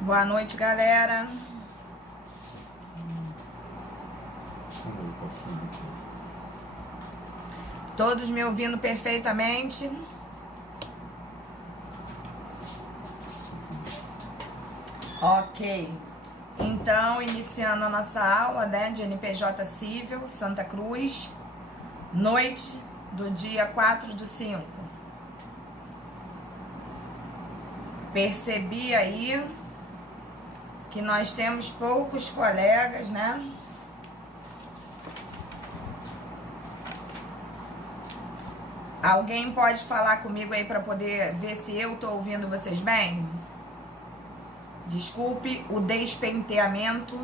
Boa noite, galera. Todos me ouvindo perfeitamente? Ok. Então, iniciando a nossa aula, né, de NPJ Cível, Santa Cruz, noite do dia 4/5. Percebi aí que nós temos poucos colegas, né? Alguém pode falar comigo aí para poder ver se eu tô ouvindo vocês bem? Desculpe o despenteamento.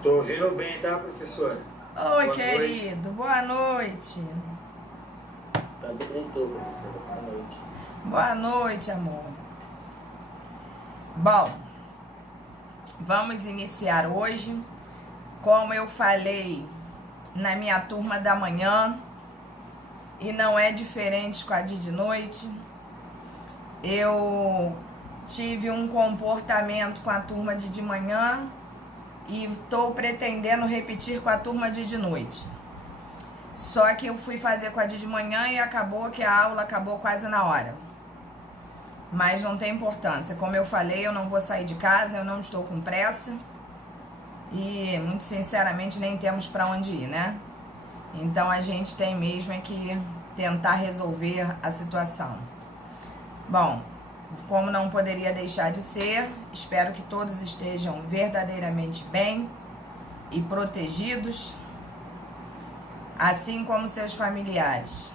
Tô ouvindo bem, tá, professora? Oi, Boa querido. noite. Boa noite. Tá bem, tô, professora. Boa noite. Boa noite, amor. Bom, vamos iniciar hoje. Como eu falei na minha turma da manhã, e não é diferente com a de noite, eu tive um comportamento com a turma de manhã e estou pretendendo repetir com a turma de noite. Só que eu fui fazer com a de manhã e acabou que a aula acabou quase na hora. Mas não tem importância. Como eu falei, eu não vou sair de casa, eu não estou com pressa. E, muito sinceramente, nem temos para onde ir, né? Então, a gente tem mesmo é que tentar resolver a situação. Bom, como não poderia deixar de ser, espero que todos estejam verdadeiramente bem e protegidos, assim como seus familiares.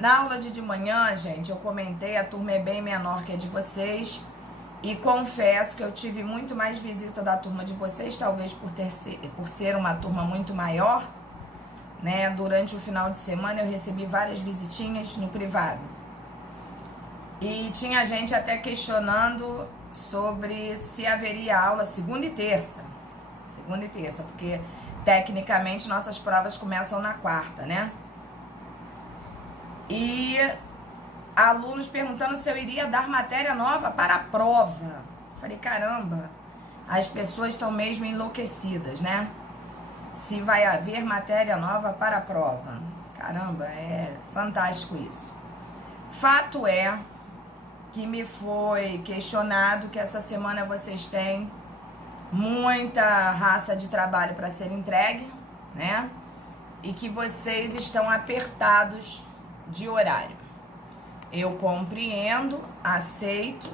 Na aula de manhã, gente, eu comentei, a turma é bem menor que a de vocês, e confesso que eu tive muito mais visita da turma de vocês, talvez por ser uma turma muito maior, né? Durante o final de semana eu recebi várias visitinhas no privado. E tinha gente até questionando sobre se haveria aula segunda e terça. Segunda e terça, porque tecnicamente nossas provas começam na quarta, né? E alunos perguntando se eu iria dar matéria nova para a prova. Falei, caramba, as pessoas estão mesmo enlouquecidas, né? Se vai haver matéria nova para a prova. Caramba, é fantástico isso. Fato é que me foi questionado que essa semana vocês têm muita raça de trabalho para ser entregue, né? E que vocês estão apertados de horário. Eu compreendo, aceito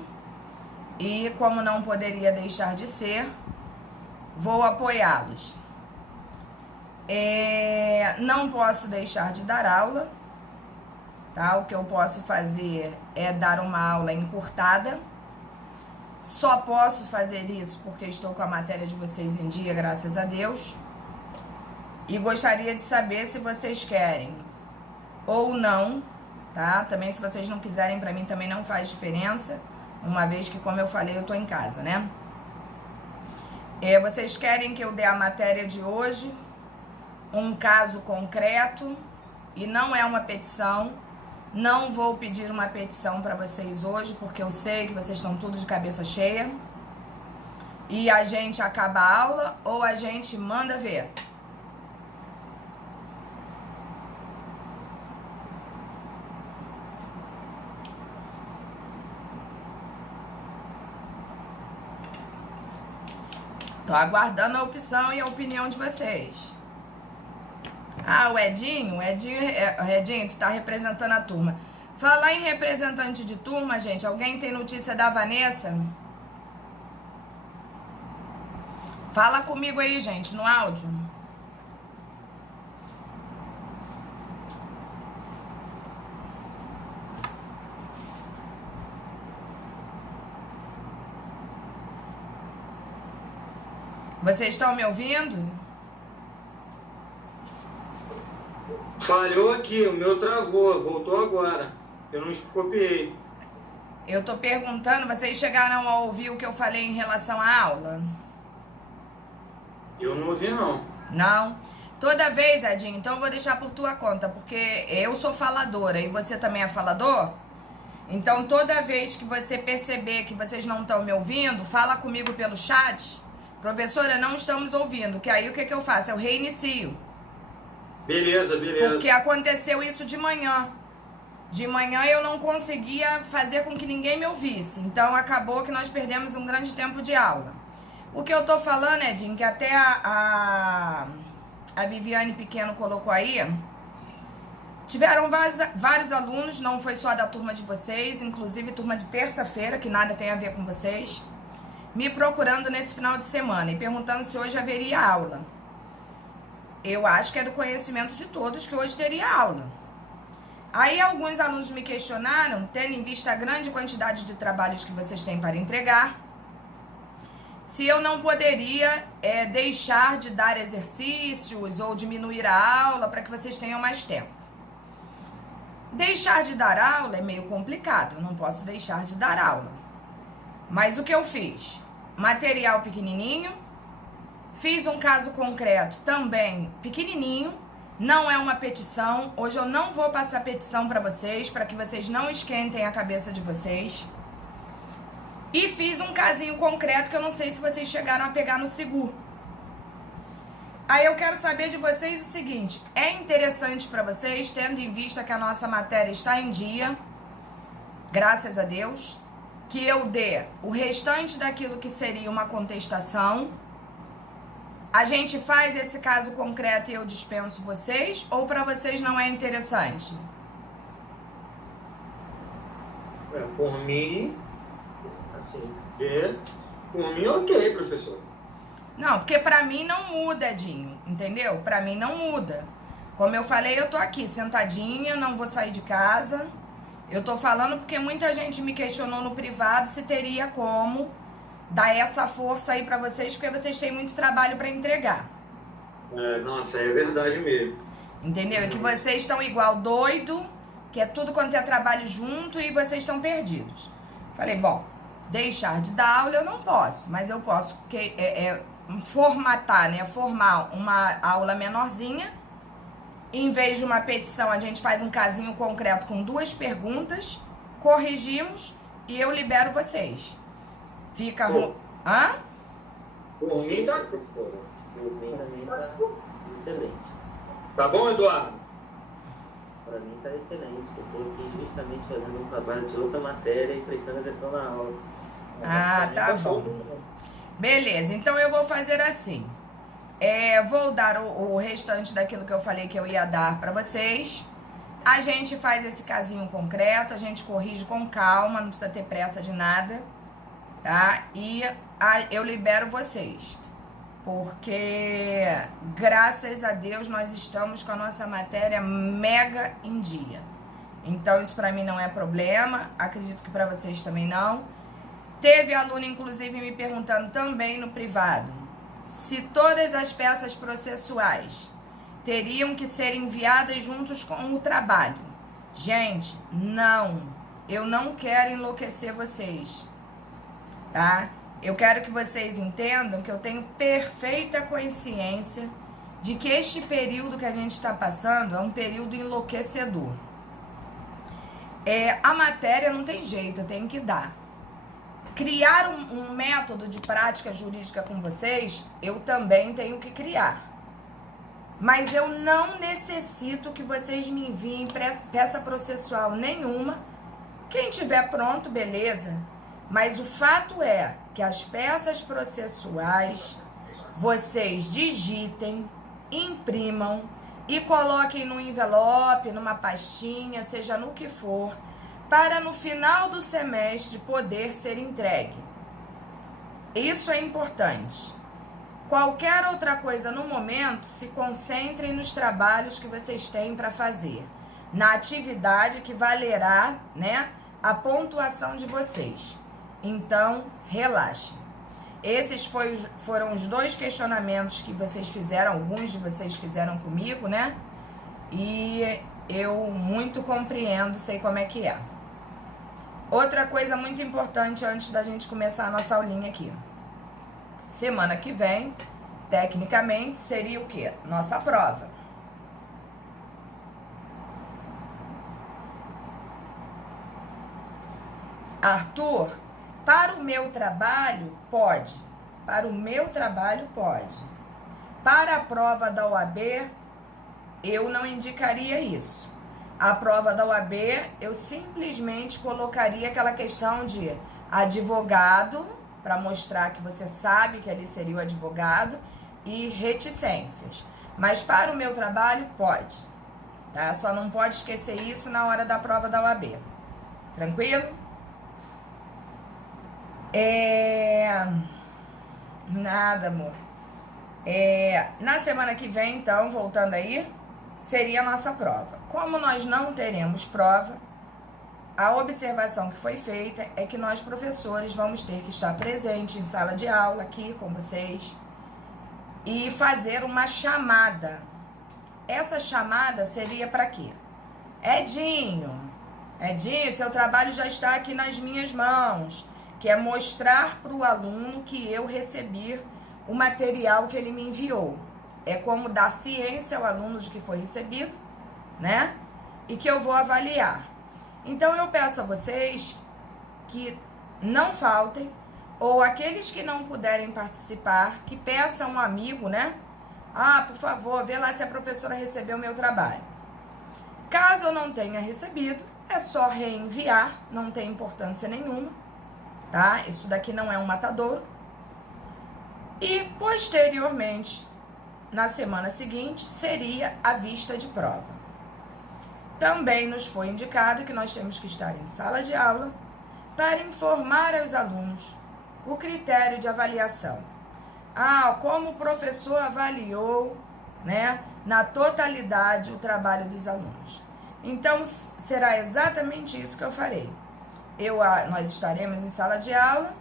e, como não poderia deixar de ser, vou apoiá-los. Não posso deixar de dar aula, tá? O que eu posso fazer é dar uma aula encurtada. Só posso fazer isso porque estou com a matéria de vocês em dia, graças a Deus. E gostaria de saber se vocês querem ou não, tá? Também, se vocês não quiserem, pra mim também não faz diferença, uma vez que, como eu falei, eu tô em casa, né? Vocês querem que eu dê a matéria de hoje, um caso concreto, e não é uma petição. Não vou pedir uma petição pra vocês hoje, porque eu sei que vocês estão tudo de cabeça cheia. E a gente acaba a aula ou a gente manda ver. Tô aguardando a opção e a opinião de vocês. Ah, o Edinho, tu tá representando a turma. Falar em representante de turma, gente, alguém tem notícia da Vanessa? Fala comigo aí, gente, no áudio. Vocês estão me ouvindo? Falhou aqui, o meu travou, voltou agora. Eu não copiei. Eu tô perguntando, vocês chegaram a ouvir o que eu falei em relação à aula? Eu não ouvi, não. Não? Toda vez, Edinho, então eu vou deixar por tua conta, porque eu sou faladora e você também é falador. Então toda vez que você perceber que vocês não estão me ouvindo, fala comigo pelo chat. Professora, não estamos ouvindo. Que aí o que eu faço? Eu reinicio. Beleza, beleza. Porque aconteceu isso de manhã. De manhã eu não conseguia fazer com que ninguém me ouvisse. Então acabou que nós perdemos um grande tempo de aula. O que eu tô falando, Edinho, que até a Viviane Pequeno colocou aí. Tiveram vários alunos, não foi só da turma de vocês, inclusive turma de terça-feira, que nada tem a ver com vocês, me procurando nesse final de semana e perguntando se hoje haveria aula. Eu acho que é do conhecimento de todos que hoje teria aula. Aí alguns alunos me questionaram, tendo em vista a grande quantidade de trabalhos que vocês têm para entregar, se eu não poderia deixar de dar exercícios ou diminuir a aula para que vocês tenham mais tempo. Deixar de dar aula é meio complicado, eu não posso deixar de dar aula. Mas o que eu fiz? Material pequenininho, fiz um caso concreto também pequenininho, não é uma petição. Hoje eu não vou passar petição para que vocês não esquentem a cabeça de vocês. E fiz um casinho concreto que eu não sei se vocês chegaram a pegar no Sigu. Aí eu quero saber de vocês o seguinte, é interessante para vocês, tendo em vista que a nossa matéria está em dia, graças a Deus, que eu dê o restante daquilo que seria uma contestação, a gente faz esse caso concreto e eu dispenso vocês, ou para vocês não é interessante? Por mim, assim, por mim ok, professor. Não, porque pra mim não muda, Edinho, entendeu? Pra mim não muda. Como eu falei, eu tô aqui sentadinha, não vou sair de casa. Eu tô falando porque muita gente me questionou no privado se teria como dar essa força aí pra vocês, porque vocês têm muito trabalho pra entregar. Nossa, é verdade mesmo. Entendeu? É que vocês estão igual doido, que é tudo quanto é trabalho junto e vocês estão perdidos. Falei, bom, deixar de dar aula eu não posso, mas eu posso formatar, né? Formar uma aula menorzinha. Em vez de uma petição, a gente faz um casinho concreto com 2 perguntas, corrigimos e eu libero vocês. Fica... Hã? Por mim tá... Professora, por mim também tá excelente. Tá bom, Eduardo? Para mim tá excelente. Eu estou aqui justamente fazendo um trabalho de outra matéria e prestando atenção na aula. Ah, tá bom. Beleza, então eu vou fazer assim. Vou dar o restante daquilo que eu falei que eu ia dar para vocês. A gente faz esse casinho concreto, a gente corrige com calma, não precisa ter pressa de nada, tá? E eu libero vocês. Porque, graças a Deus, nós estamos com a nossa matéria mega em dia. Então, isso para mim não é problema, acredito que para vocês também não. Teve aluno, inclusive, me perguntando também no privado se todas as peças processuais teriam que ser enviadas juntos com o trabalho. Gente, não. Eu não quero enlouquecer vocês, tá? Eu quero que vocês entendam que eu tenho perfeita consciência de que este período que a gente está passando é um período enlouquecedor. A matéria não tem jeito, eu tenho que dar. Criar um método de prática jurídica com vocês, eu também tenho que criar. Mas eu não necessito que vocês me enviem peça processual nenhuma. Quem tiver pronto, beleza. Mas o fato é que as peças processuais, vocês digitem, imprimam e coloquem no envelope, numa pastinha, seja no que for, para no final do semestre poder ser entregue. Isso é importante. Qualquer outra coisa no momento, se concentrem nos trabalhos que vocês têm para fazer, na atividade que valerá, né, a pontuação de vocês. Então, relaxem. Esses foram os 2 questionamentos que vocês fizeram, alguns de vocês fizeram comigo, né? E eu muito compreendo, sei como é que é. Outra coisa muito importante antes da gente começar a nossa aulinha aqui. Semana que vem tecnicamente seria o quê? Nossa prova. Arthur, para o meu trabalho, pode. Para o meu trabalho, pode. Para a prova da OAB, eu não indicaria isso. A prova da OAB, eu simplesmente colocaria aquela questão de advogado, para mostrar que você sabe que ali seria o advogado, e reticências. Mas para o meu trabalho, pode. Tá? Só não pode esquecer isso na hora da prova da OAB. Tranquilo? Nada, amor. Na semana que vem, então, voltando aí, seria a nossa prova. Como nós não teremos prova, a observação que foi feita é que nós, professores, vamos ter que estar presentes em sala de aula aqui com vocês e fazer uma chamada. Essa chamada seria para quê? Edinho, seu trabalho já está aqui nas minhas mãos, que é mostrar para o aluno que eu recebi o material que ele me enviou. É como dar ciência ao aluno de que foi recebido, né? E que eu vou avaliar. Então, eu peço a vocês que não faltem, ou aqueles que não puderem participar, que peçam um amigo, né? Ah, por favor, vê lá se a professora recebeu o meu trabalho. Caso eu não tenha recebido, é só reenviar, não tem importância nenhuma, tá? Isso daqui não é um matadouro. E, posteriormente, na semana seguinte, seria a vista de prova. Também nos foi indicado que nós temos que estar em sala de aula para informar aos alunos o critério de avaliação. Ah, como o professor avaliou, né, na totalidade o trabalho dos alunos. Então, será exatamente isso que eu farei. Nós estaremos em sala de aula.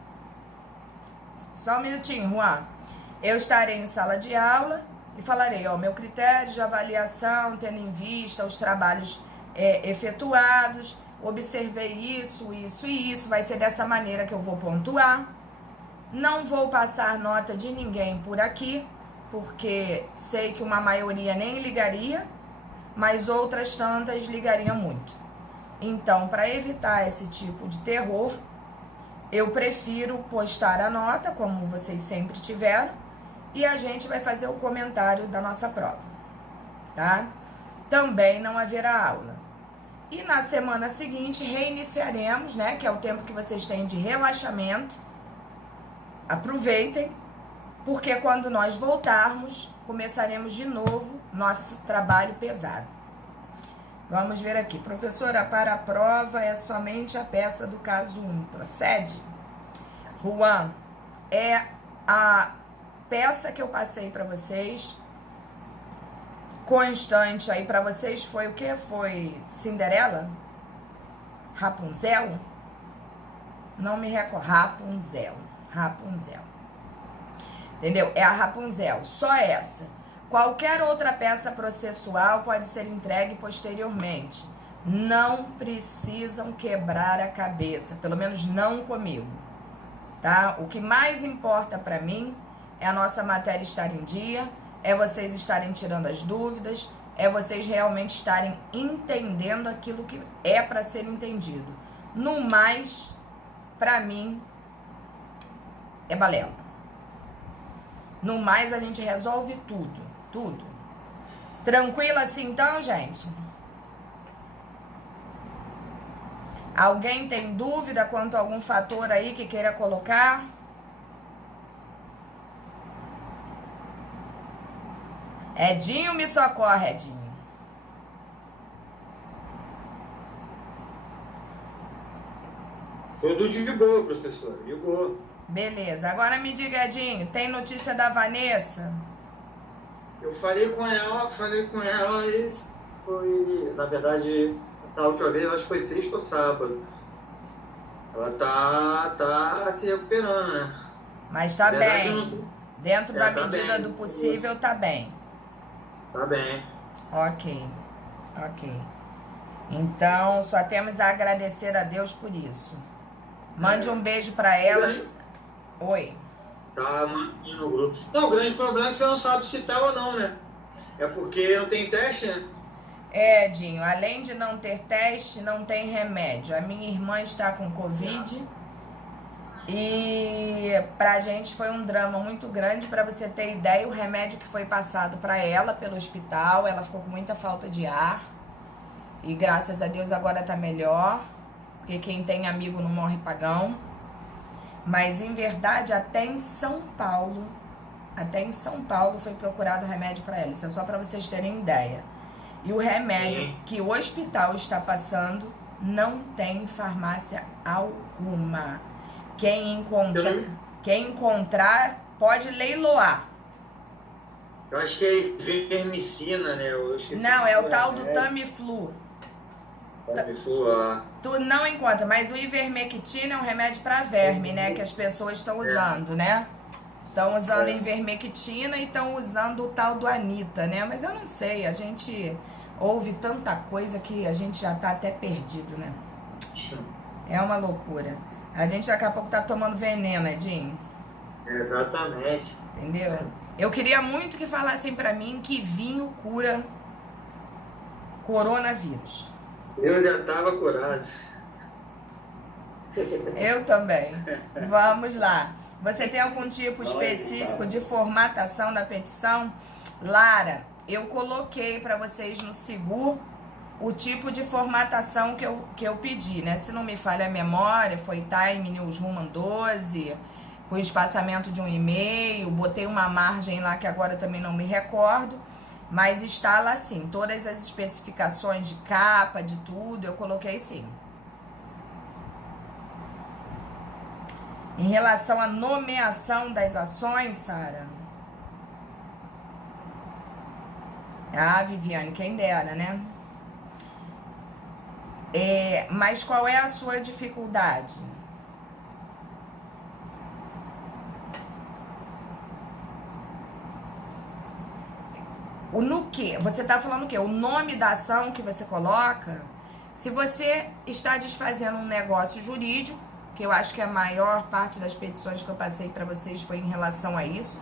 Só um minutinho, Juan. Eu estarei em sala de aula e falarei, meu critério de avaliação, tendo em vista os trabalhos efetuados, observei isso, isso e isso, vai ser dessa maneira que eu vou pontuar. Não vou passar nota de ninguém por aqui, porque sei que uma maioria nem ligaria, mas outras tantas ligariam muito. Então, para evitar esse tipo de terror, eu prefiro postar a nota, como vocês sempre tiveram, e a gente vai fazer o comentário da nossa prova, tá? Também não haverá aula. E na semana seguinte reiniciaremos, né? Que é o tempo que vocês têm de relaxamento. Aproveitem, porque quando nós voltarmos, começaremos de novo nosso trabalho pesado. Vamos ver aqui. Professora, para a prova é somente a peça do caso 1. Procede? Juan, é a peça que eu passei para vocês, constante aí para vocês, foi o que? Foi Cinderela? Rapunzel? Não me recordo. Rapunzel. Entendeu? É a Rapunzel, só essa. Qualquer outra peça processual pode ser entregue posteriormente. Não precisam quebrar a cabeça, pelo menos não comigo, tá? O que mais importa para mim é a nossa matéria estar em dia, é vocês estarem tirando as dúvidas, é vocês realmente estarem entendendo aquilo que é para ser entendido. No mais, para mim, é balela. No mais, a gente resolve tudo. Tranquilo assim então, gente? Alguém tem dúvida quanto a algum fator aí que queira colocar? Edinho, me socorre, Edinho. Tudo de boa, professor, de boa. Beleza, agora me diga, Edinho, tem notícia da Vanessa? Eu falei com ela e Foi, na verdade, a última vez, acho que foi sexta ou sábado. Ela tá se recuperando, né? Mas tá verdade, bem. Dentro da tá medida bem. do possível, tá bem. Tá bem. Ok. Então, só temos a agradecer a Deus por isso. Mande um beijo pra ela. Oi. Tá no grupo. Não, o grande problema é que você não sabe se tá ou não, né? É porque não tem teste, né? É, Dinho, além de não ter teste, não tem remédio. A minha irmã está com Covid e pra gente foi um drama muito grande. Pra você ter ideia, o remédio que foi passado pra ela pelo hospital, ela ficou com muita falta de ar. E graças a Deus agora tá melhor, porque quem tem amigo não morre pagão. Mas em verdade, até em São Paulo foi procurado remédio pra ela. Isso é só pra vocês terem ideia. E o remédio que o hospital está passando não tem farmácia alguma. Quem encontrar pode leiloar. Eu acho que é vermicina, né? Não, é o tal do Tamiflu. Tamiflu, Tu não encontra, mas o ivermectina é um remédio para verme, né? Que as pessoas estão usando, né? Estão usando ivermectina e estão usando o tal do Anitta, né? Mas eu não sei, a gente ouve tanta coisa que a gente já tá até perdido, né? É uma loucura. A gente daqui a pouco tá tomando veneno, Edinho. Exatamente. Entendeu? Eu queria muito que falassem pra mim que vinho cura coronavírus. Eu já tava curado. Eu também. Vamos lá. Você tem algum tipo específico de formatação da petição? Lara, eu coloquei para vocês no Sigur o tipo de formatação que eu pedi, né? Se não me falha a memória, foi Time Newsroom 12, com espaçamento de um e-mail, botei uma margem lá que agora eu também não me recordo, mas está lá sim, todas as especificações de capa, de tudo, eu coloquei sim. Em relação à nomeação das ações, Sara. Ah, Viviane, quem dera, né? Mas qual é a sua dificuldade? No que? Você tá falando o quê? O nome da ação que você coloca? Se você está desfazendo um negócio jurídico, que eu acho que a maior parte das petições que eu passei para vocês foi em relação a isso.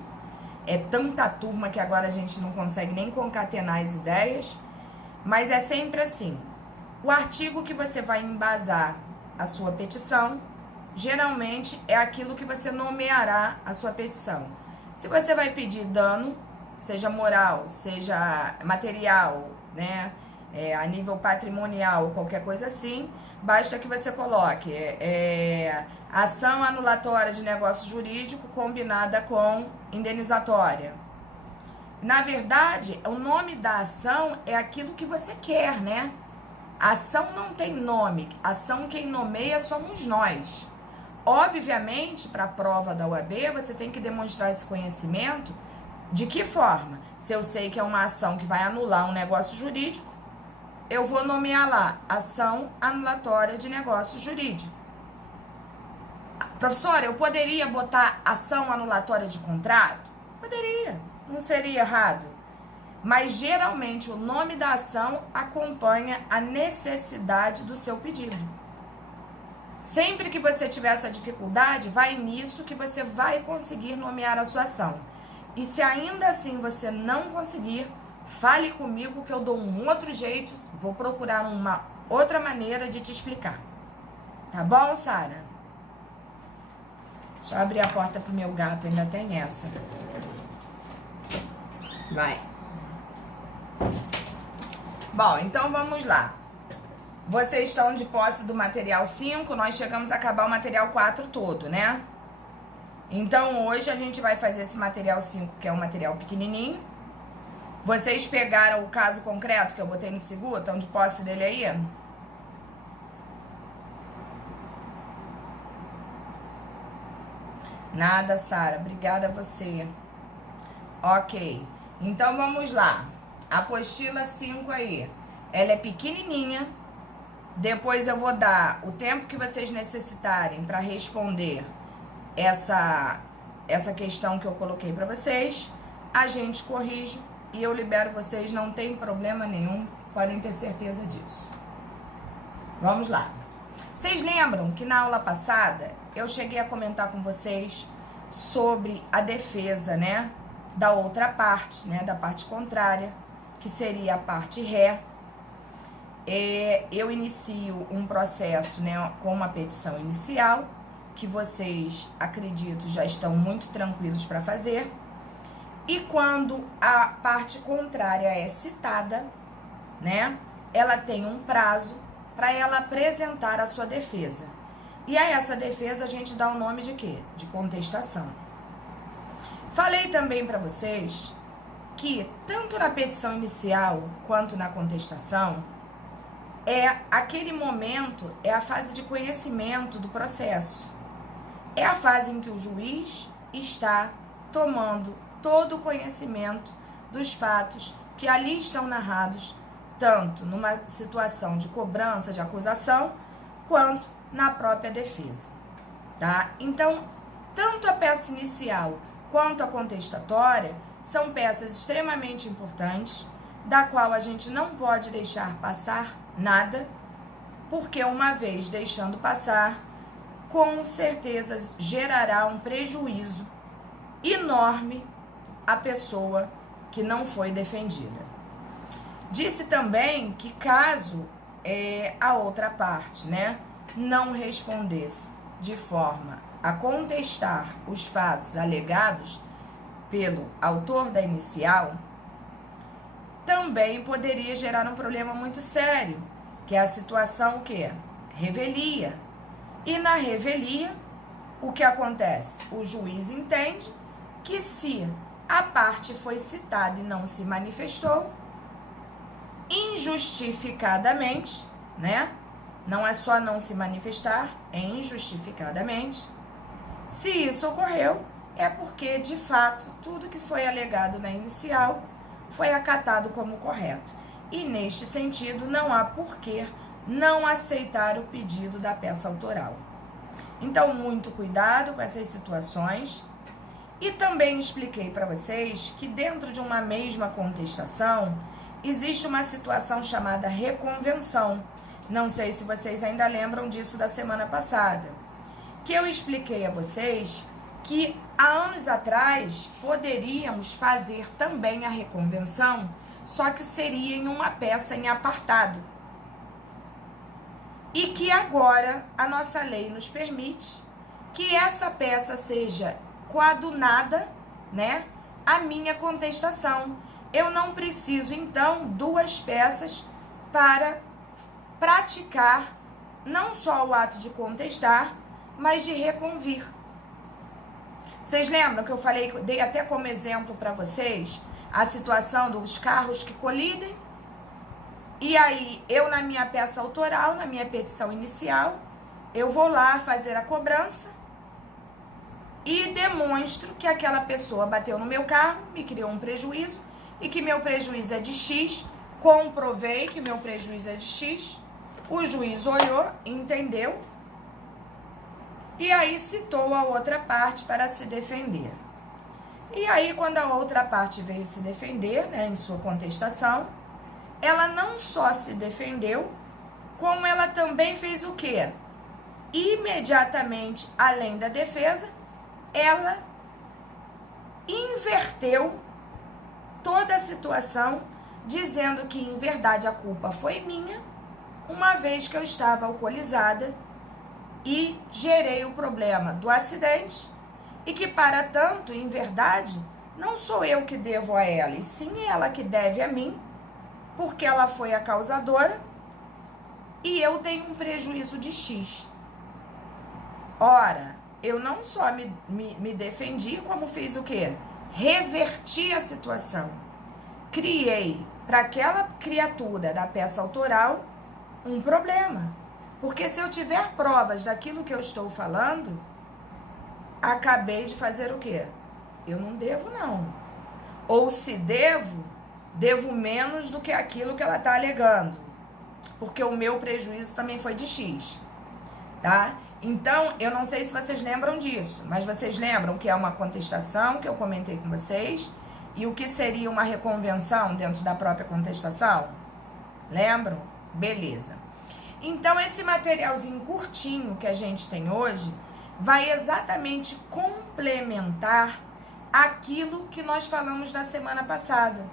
É tanta turma que agora a gente não consegue nem concatenar as ideias. Mas é sempre assim. O artigo que você vai embasar a sua petição, geralmente é aquilo que você nomeará a sua petição. Se você vai pedir dano, seja moral, seja material, né? A nível patrimonial, qualquer coisa assim, basta que você coloque ação anulatória de negócio jurídico combinada com indenizatória. Na verdade, o nome da ação é aquilo que você quer, né? A ação não tem nome. A ação quem nomeia somos nós. Obviamente, para a prova da UAB, você tem que demonstrar esse conhecimento. De que forma? Se eu sei que é uma ação que vai anular um negócio jurídico, eu vou nomear lá, ação anulatória de negócio jurídico. Professora, eu poderia botar ação anulatória de contrato? Poderia, não seria errado. Mas geralmente o nome da ação acompanha a necessidade do seu pedido. Sempre que você tiver essa dificuldade, vai nisso que você vai conseguir nomear a sua ação. E se ainda assim você não conseguir, fale comigo que eu dou um outro jeito, vou procurar uma outra maneira de te explicar. Tá bom, Sara? Deixa eu abrir a porta pro meu gato, ainda tem essa. Vai. Bom, então vamos lá. Vocês estão de posse do material 5, nós chegamos a acabar o material 4 todo, né? Então hoje a gente vai fazer esse material 5, que é um material pequenininho. Vocês pegaram o caso concreto que eu botei no Sigur? Estão de posse dele aí? Nada, Sara. Obrigada a você. Ok. Então vamos lá. Apostila 5 aí. Ela é pequenininha. Depois eu vou dar o tempo que vocês necessitarem para responder essa questão que eu coloquei para vocês. A gente corrige e eu libero vocês, não tem problema nenhum, podem ter certeza disso. Vamos lá. Vocês lembram que na aula passada eu cheguei a comentar com vocês sobre a defesa, né, da outra parte, né, da parte contrária, que seria a parte ré. Eu inicio um processo, né, com uma petição inicial, que vocês, acredito, já estão muito tranquilos para fazer. E quando a parte contrária é citada, né, ela tem um prazo para ela apresentar a sua defesa. E a essa defesa a gente dá o nome de quê? De contestação. Falei também para vocês que tanto na petição inicial quanto na contestação, aquele momento é a fase de conhecimento do processo. É a fase em que o juiz está tomando todo o conhecimento dos fatos que ali estão narrados, tanto numa situação de cobrança, de acusação, quanto na própria defesa, tá? Então, tanto a peça inicial quanto a contestatória são peças extremamente importantes, da qual a gente não pode deixar passar nada, porque uma vez deixando passar, com certeza gerará um prejuízo enorme à pessoa que não foi defendida. Disse também que caso a outra parte, né, não respondesse de forma a contestar os fatos alegados pelo autor da inicial, também poderia gerar um problema muito sério, que é a situação o quê? Revelia. E na revelia, o que acontece? O juiz entende que se a parte foi citada e não se manifestou, injustificadamente, né? Não é só não se manifestar, é injustificadamente. Se isso ocorreu, é porque, de fato, tudo que foi alegado na inicial foi acatado como correto. E, neste sentido, não há porquê não aceitar o pedido da peça autoral. Então, muito cuidado com essas situações. E também expliquei para vocês que dentro de uma mesma contestação, existe uma situação chamada reconvenção. Não sei se vocês ainda lembram disso da semana passada. Que eu expliquei a vocês que há anos atrás poderíamos fazer também a reconvenção, só que seria em uma peça em apartado. E que agora a nossa lei nos permite que essa peça seja coadunada, né, à minha contestação. Eu não preciso, então, duas peças para praticar não só o ato de contestar, mas de reconvir. Vocês lembram que eu falei, dei até como exemplo para vocês, a situação dos carros que colidem? E aí, eu na minha peça autoral, na minha petição inicial, eu vou lá fazer a cobrança e demonstro que aquela pessoa bateu no meu carro, me criou um prejuízo, e que meu prejuízo é de X, comprovei que meu prejuízo é de X, o juiz olhou, entendeu, e aí citou a outra parte para se defender. E aí, quando a outra parte veio se defender, né, em sua contestação, ela não só se defendeu, como ela também fez o quê? Imediatamente, além da defesa, ela inverteu toda a situação, dizendo que, em verdade, a culpa foi minha, uma vez que eu estava alcoolizada e gerei o problema do acidente, e que, para tanto, em verdade, não sou eu que devo a ela, e sim ela que deve a mim, porque ela foi a causadora, e eu tenho um prejuízo de X. Ora, eu não só me defendi, como fiz o quê? Reverti a situação. Criei para aquela criatura da peça autoral um problema. Porque se eu tiver provas daquilo que eu estou falando, acabei de fazer o quê? Eu não devo, não. Ou se devo, devo menos do que aquilo que ela está alegando. Porque o meu prejuízo também foi de X. Tá? Então, eu não sei se vocês lembram disso, mas vocês lembram que é uma contestação que eu comentei com vocês e o que seria uma reconvenção dentro da própria contestação? Lembram? Beleza. Então, esse materialzinho curtinho que a gente tem hoje vai exatamente complementar aquilo que nós falamos na semana passada.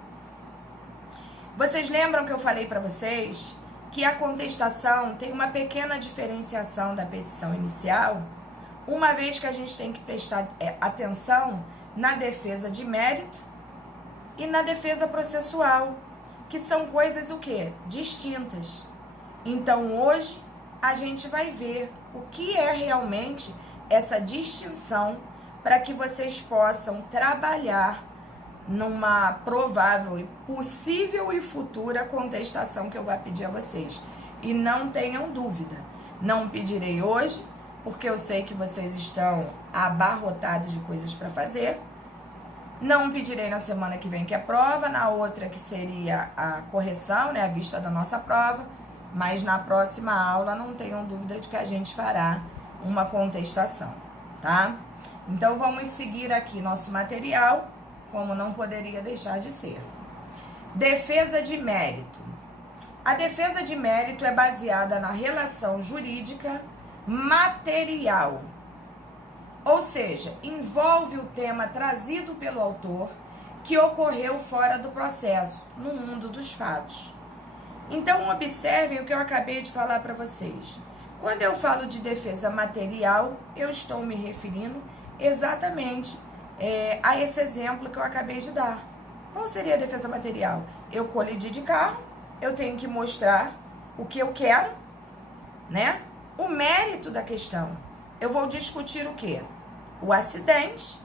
Vocês lembram que eu falei para vocês que a contestação tem uma pequena diferenciação da petição inicial, uma vez que a gente tem que prestar atenção na defesa de mérito e na defesa processual, que são coisas o quê? Distintas. Então, hoje, a gente vai ver o que é realmente essa distinção para que vocês possam trabalhar numa provável, possível e futura contestação que eu vou pedir a vocês. E não tenham dúvida, não pedirei hoje, porque eu sei que vocês estão abarrotados de coisas para fazer. Não pedirei na semana que vem, que é prova, na outra que seria a correção, né, a vista da nossa prova, mas na próxima aula não tenham dúvida de que a gente fará uma contestação, tá? Então vamos seguir aqui nosso material, como não poderia deixar de ser. Defesa de mérito. A defesa de mérito é baseada na relação jurídica material, ou seja, envolve o tema trazido pelo autor que ocorreu fora do processo, no mundo dos fatos. Então, observem o que eu acabei de falar para vocês. Quando eu falo de defesa material, eu estou me referindo exatamente a esse exemplo que eu acabei de dar. Qual seria a defesa material? Eu colidi de carro, eu tenho que mostrar o que eu quero, né? O mérito da questão. Eu vou discutir o quê? O acidente.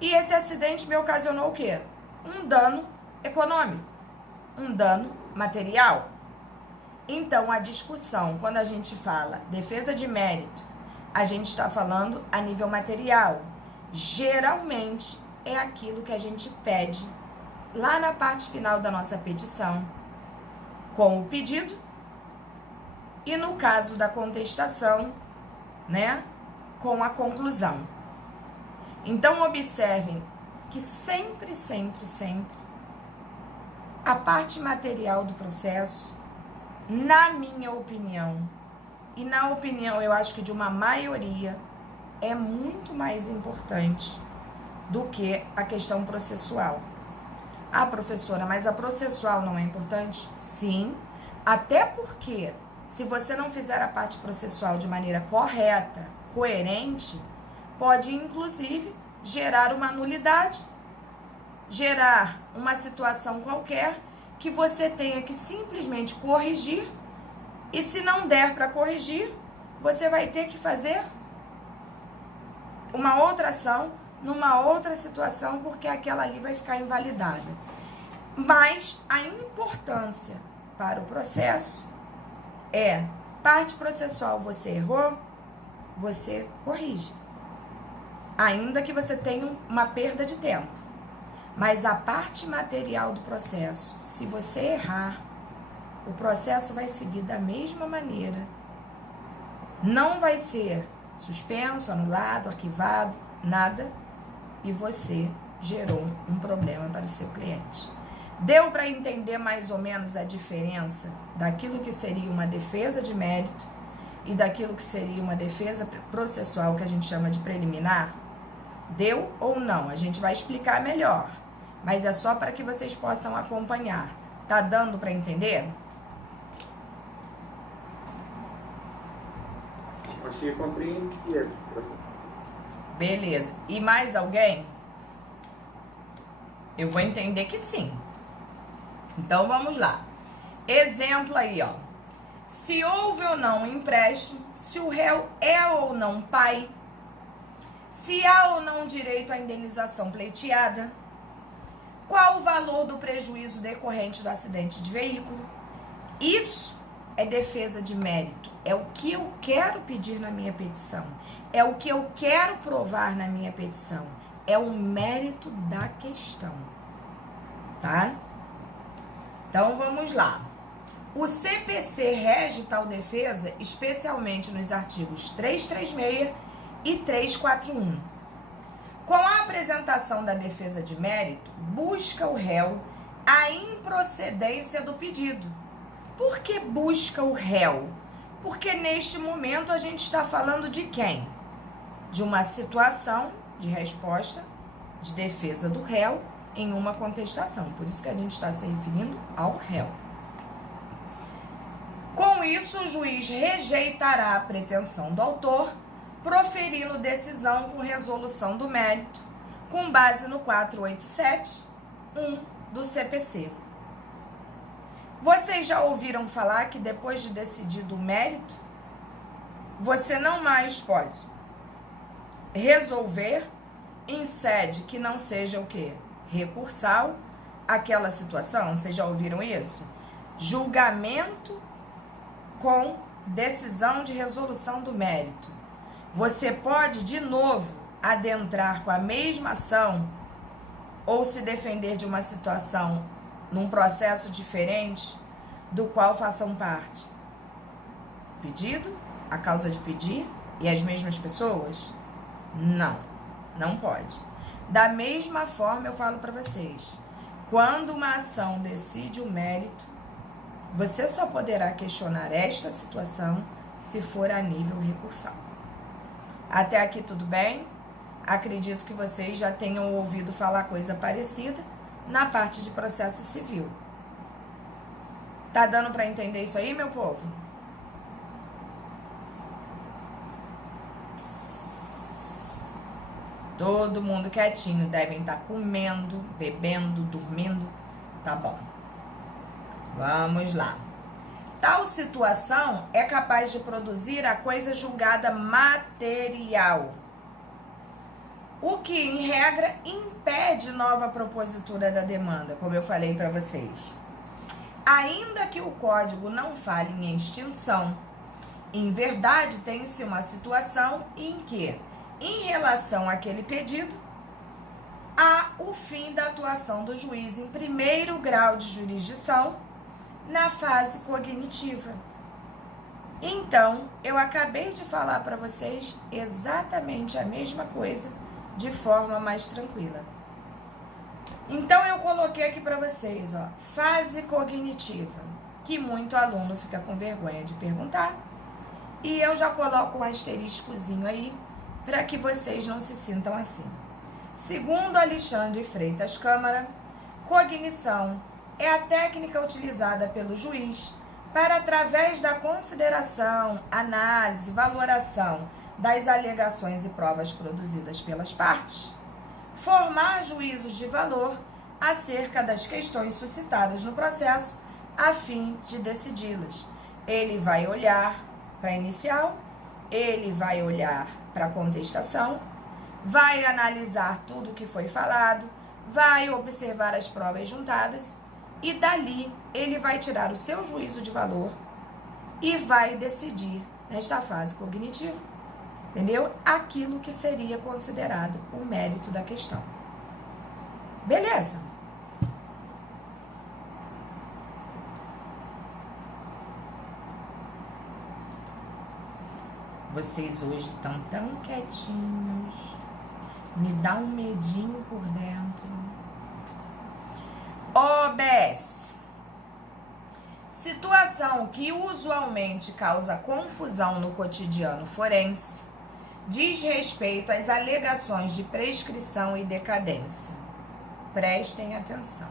E esse acidente me ocasionou o quê? Um dano econômico, um dano material. Então, a discussão, quando a gente fala defesa de mérito, a gente está falando a nível material. Geralmente, é aquilo que a gente pede lá na parte final da nossa petição, com o pedido, e no caso da contestação, né, com a conclusão. Então, observem que sempre, a parte material do processo, na minha opinião, e na opinião, eu acho que de uma maioria, é muito mais importante do que a questão processual. Ah, professora, mas a processual não é importante? Sim, até porque se você não fizer a parte processual de maneira correta, coerente, pode inclusive gerar uma nulidade, gerar uma situação qualquer que você tenha que simplesmente corrigir, e se não der para corrigir, você vai ter que fazer uma outra ação numa outra situação, porque aquela ali vai ficar invalidada. Mas a importância para o processo é, parte processual, você errou, você corrige. Ainda que você tenha uma perda de tempo. Mas a parte material do processo, se você errar, o processo vai seguir da mesma maneira. Não vai ser suspenso, anulado, arquivado, nada. E você gerou um problema para o seu cliente. Deu para entender mais ou menos a diferença daquilo que seria uma defesa de mérito e daquilo que seria uma defesa processual, que a gente chama de preliminar? Deu ou não? A gente vai explicar melhor, mas é só para que vocês possam acompanhar. Tá dando para entender? Acho que compreendi. Beleza. E mais alguém? Eu vou entender que sim. Então, vamos lá. Exemplo aí, ó. Se houve ou não um empréstimo, se o réu é ou não pai, se há ou não direito à indenização pleiteada, qual o valor do prejuízo decorrente do acidente de veículo. Isso é defesa de mérito. É o que eu quero pedir na minha petição. É o que eu quero provar na minha petição. É o mérito da questão. Tá? Então, vamos lá. O CPC rege tal defesa, especialmente nos artigos 336 e 341. Com a apresentação da defesa de mérito, busca o réu a improcedência do pedido. Por que busca o réu? Porque neste momento a gente está falando de quem? de uma situação de resposta de defesa do réu em uma contestação. Por isso que a gente está se referindo ao réu. Com isso, o juiz rejeitará a pretensão do autor, proferindo decisão com resolução do mérito, com base no 487.1 do CPC. Vocês já ouviram falar que depois de decidido o mérito, você não mais pode resolver em sede que não seja o quê? Recursal aquela situação? Vocês já ouviram isso? Julgamento com decisão de resolução do mérito. Você pode, de novo, adentrar com a mesma ação ou se defender de uma situação num processo diferente do qual façam parte pedido, a causa de pedir e as mesmas pessoas? Não, não pode. Da mesma forma eu falo para vocês, quando uma ação decide o mérito, você só poderá questionar esta situação se for a nível recursal. Até aqui tudo bem? Acredito que vocês já tenham ouvido falar coisa parecida na parte de processo civil. Tá dando para entender isso aí, meu povo? Todo mundo quietinho, devem estar comendo, bebendo, dormindo. Tá bom. Vamos lá. Tal situação é capaz de produzir a coisa julgada material, o que, em regra, impede nova propositura da demanda, como eu falei para vocês. Ainda que o código não fale em extinção, em verdade tem-se uma situação em que, em relação àquele pedido, há o fim da atuação do juiz em primeiro grau de jurisdição na fase cognitiva. Então, eu acabei de falar para vocês exatamente a mesma coisa de forma mais tranquila. Então, eu coloquei aqui para vocês, ó, fase cognitiva, que muito aluno fica com vergonha de perguntar, e eu já coloco um asteriscozinho aí para que vocês não se sintam assim. Segundo Alexandre Freitas Câmara, cognição é a técnica utilizada pelo juiz para, através da consideração, análise, valoração das alegações e provas produzidas pelas partes, formar juízos de valor acerca das questões suscitadas no processo a fim de decidi-las. Ele vai olhar para a inicial, ele vai olhar para a contestação, vai analisar tudo o que foi falado, vai observar as provas juntadas e dali ele vai tirar o seu juízo de valor e vai decidir, nesta fase cognitiva, entendeu? Aquilo que seria considerado o mérito da questão. Beleza? Vocês hoje estão tão quietinhos. Me dá um medinho por dentro. OBS. Situação que usualmente causa confusão no cotidiano forense diz respeito às alegações de prescrição e decadência. Prestem atenção.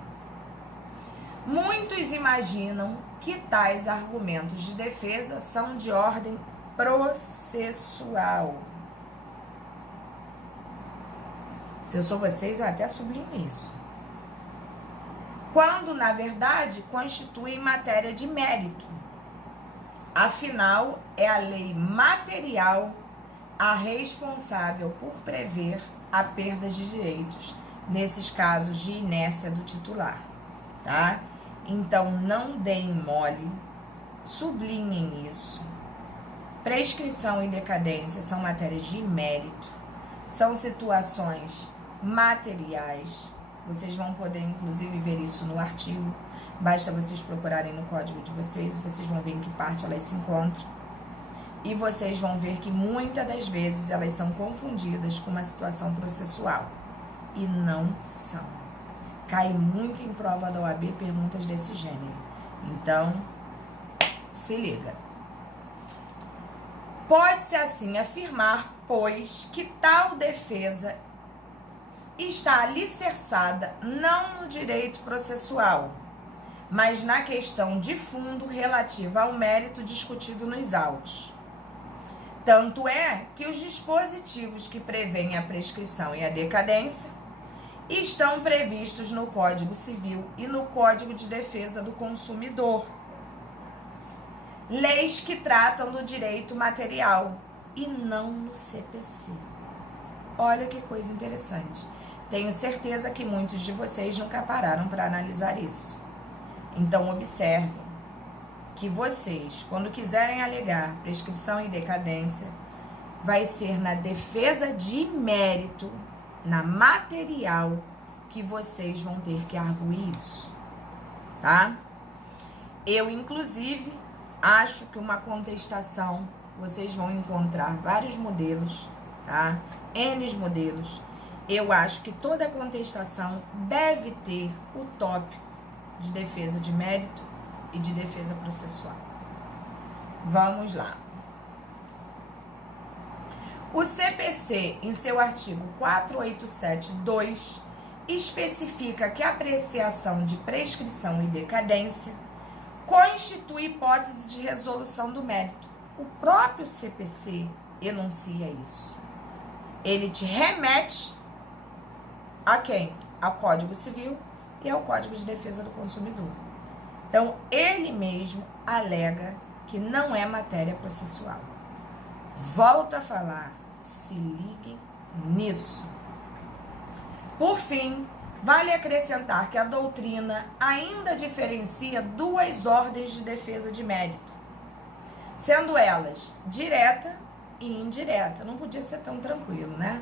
Muitos imaginam que tais argumentos de defesa são de ordem processual. Se eu sou vocês, eu até sublinho isso. Quando, na verdade, constituem matéria de mérito. Afinal, é a lei material a responsável por prever a perda de direitos, nesses casos de inércia do titular, tá? Então, não deem mole, sublinhem isso. Prescrição e decadência são matérias de mérito, são situações materiais. Vocês vão poder, inclusive, ver isso no artigo. Basta vocês procurarem no código de vocês e vocês vão ver em que parte elas se encontram. E vocês vão ver que muitas das vezes elas são confundidas com uma situação processual. E não são. Cai muito em prova da OAB perguntas desse gênero. Então, se liga. Pode-se assim afirmar pois, que tal defesa está alicerçada não no direito processual, mas na questão de fundo relativa ao mérito discutido nos autos. Tanto é que os dispositivos que prevêem a prescrição e a decadência estão previstos no Código Civil e no Código de Defesa do Consumidor, leis que tratam do direito material e não no CPC. Olha que coisa interessante. Tenho certeza que muitos de vocês nunca pararam para analisar isso. Então, observem que vocês, quando quiserem alegar prescrição e decadência, vai ser na defesa de mérito, na material, que vocês vão ter que arguir isso, tá? Eu, inclusive, acho que uma contestação, vocês vão encontrar vários modelos, tá? N modelos. Eu acho que toda contestação deve ter o tópico de defesa de mérito e de defesa processual. Vamos lá. O CPC, em seu artigo 487.2, especifica que a apreciação de prescrição e decadência constitui hipótese de resolução do mérito. O próprio CPC enuncia isso. Ele te remete a quem? Ao Código Civil e ao Código de Defesa do Consumidor. Então, ele mesmo alega que não é matéria processual. Volto a falar, se liguem nisso. Por fim, vale acrescentar que a doutrina ainda diferencia duas ordens de defesa de mérito, sendo elas direta e indireta. Não podia ser tão tranquilo, né?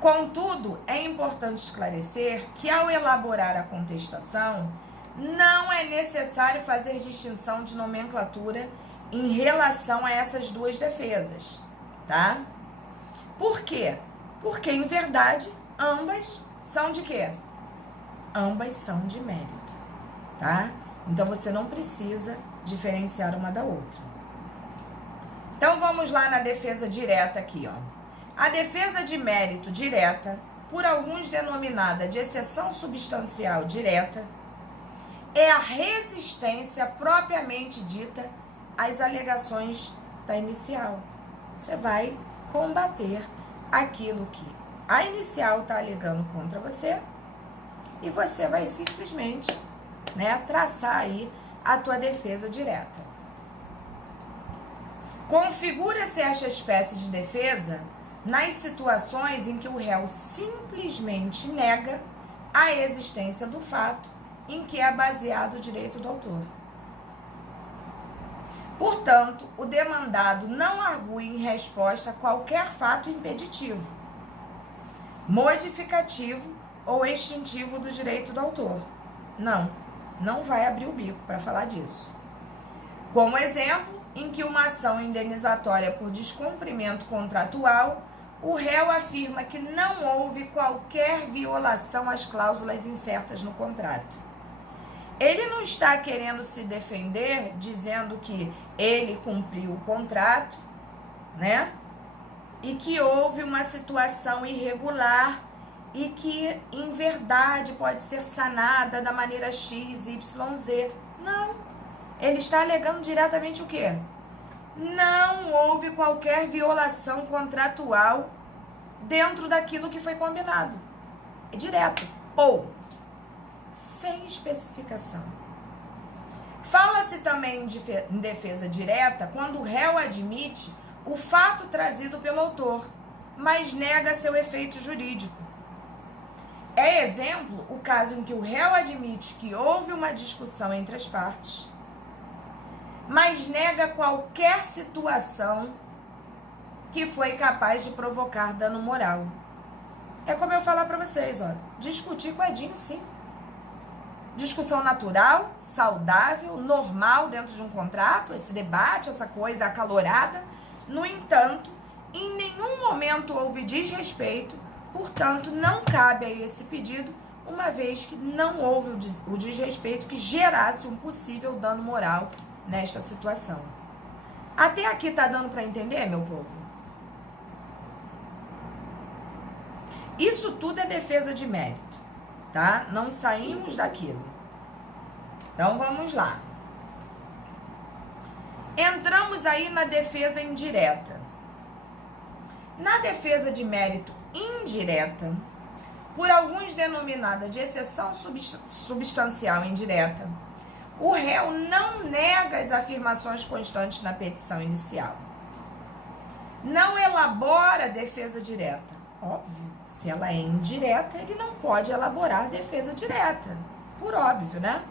Contudo, é importante esclarecer que ao elaborar a contestação, não é necessário fazer distinção de nomenclatura em relação a essas duas defesas, tá? Por quê? Porque, em verdade, ambas são de quê? Ambas são de mérito, tá? Então, você não precisa diferenciar uma da outra. Então, vamos lá na defesa direta aqui, ó. A defesa de mérito direta, por alguns denominada de exceção substancial direta, é a resistência propriamente dita às alegações da inicial. Você vai combater aquilo que a inicial está alegando contra você e você vai simplesmente, né, traçar aí a tua defesa direta. Configura-se esta espécie de defesa nas situações em que o réu simplesmente nega a existência do fato em que é baseado o direito do autor. Portanto, o demandado não argue em resposta a qualquer fato impeditivo, modificativo ou extintivo do direito do autor. Não vai abrir o bico para falar disso. Como exemplo, em que uma ação indenizatória por descumprimento contratual, o réu afirma que não houve qualquer violação às cláusulas incertas no contrato. Ele não está querendo se defender dizendo que ele cumpriu o contrato, né? E que houve uma situação irregular e que, em verdade, pode ser sanada da maneira X, Y, Z. Não. Ele está alegando diretamente o quê? Não houve qualquer violação contratual dentro daquilo que foi combinado. É direto. Ou sem especificação. Fala-se também em defesa direta quando o réu admite o fato trazido pelo autor, mas nega seu efeito jurídico. É exemplo o caso em que o réu admite que houve uma discussão entre as partes, mas nega qualquer situação que foi capaz de provocar dano moral. É como eu falar para vocês, ó, discutir com o Edinho, sim. Discussão natural, saudável, normal dentro de um contrato, esse debate, essa coisa acalorada. No entanto, em nenhum momento houve desrespeito, portanto, não cabe aí esse pedido, uma vez que não houve o desrespeito que gerasse um possível dano moral nesta situação. Até aqui tá dando para entender, meu povo? Isso tudo é defesa de mérito, tá? Não saímos daquilo. Então, vamos lá. Entramos aí na defesa indireta. Na defesa de mérito indireta, por alguns denominada de exceção substancial indireta, o réu não nega as afirmações constantes na petição inicial. Não elabora defesa direta. Óbvio, se ela é indireta, ele não pode elaborar defesa direta. Por óbvio, né?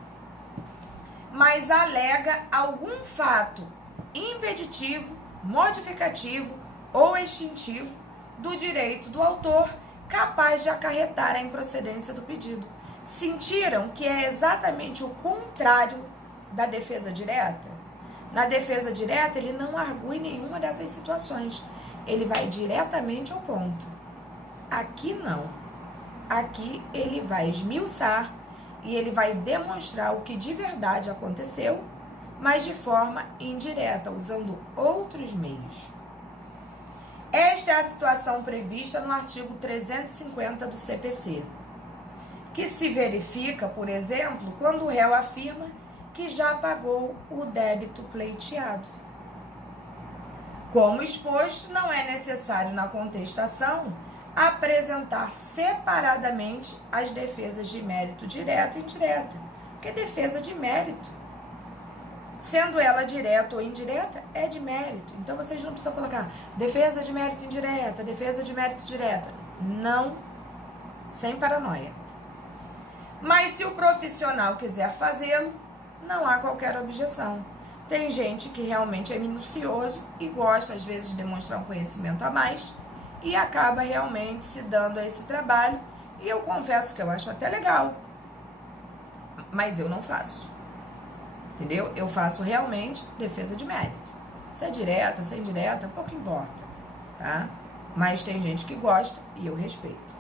Mas alega algum fato impeditivo, modificativo ou extintivo do direito do autor capaz de acarretar a improcedência do pedido. Sentiram que é exatamente o contrário da defesa direta? Na defesa direta, ele não argue nenhuma dessas situações. Ele vai diretamente ao ponto. Aqui não. Aqui ele vai esmiuçar e ele vai demonstrar o que de verdade aconteceu, mas de forma indireta, usando outros meios. Esta é a situação prevista no artigo 350 do CPC, que se verifica, por exemplo, quando o réu afirma que já pagou o débito pleiteado. Como exposto, não é necessário na contestação apresentar separadamente as defesas de mérito direta e indireta, porque defesa de mérito, sendo ela direta ou indireta, é de mérito. Então, vocês não precisam colocar defesa de mérito indireta, defesa de mérito direta. Não, sem paranoia. Mas se o profissional quiser fazê-lo, não há qualquer objeção. Tem gente que realmente é minucioso e gosta, às vezes, de demonstrar um conhecimento a mais e acaba realmente se dando a esse trabalho. E eu confesso que eu acho até legal, mas eu não faço. Entendeu? Eu faço realmente defesa de mérito. Se é direta, se é indireta, pouco importa, tá? Mas tem gente que gosta e eu respeito.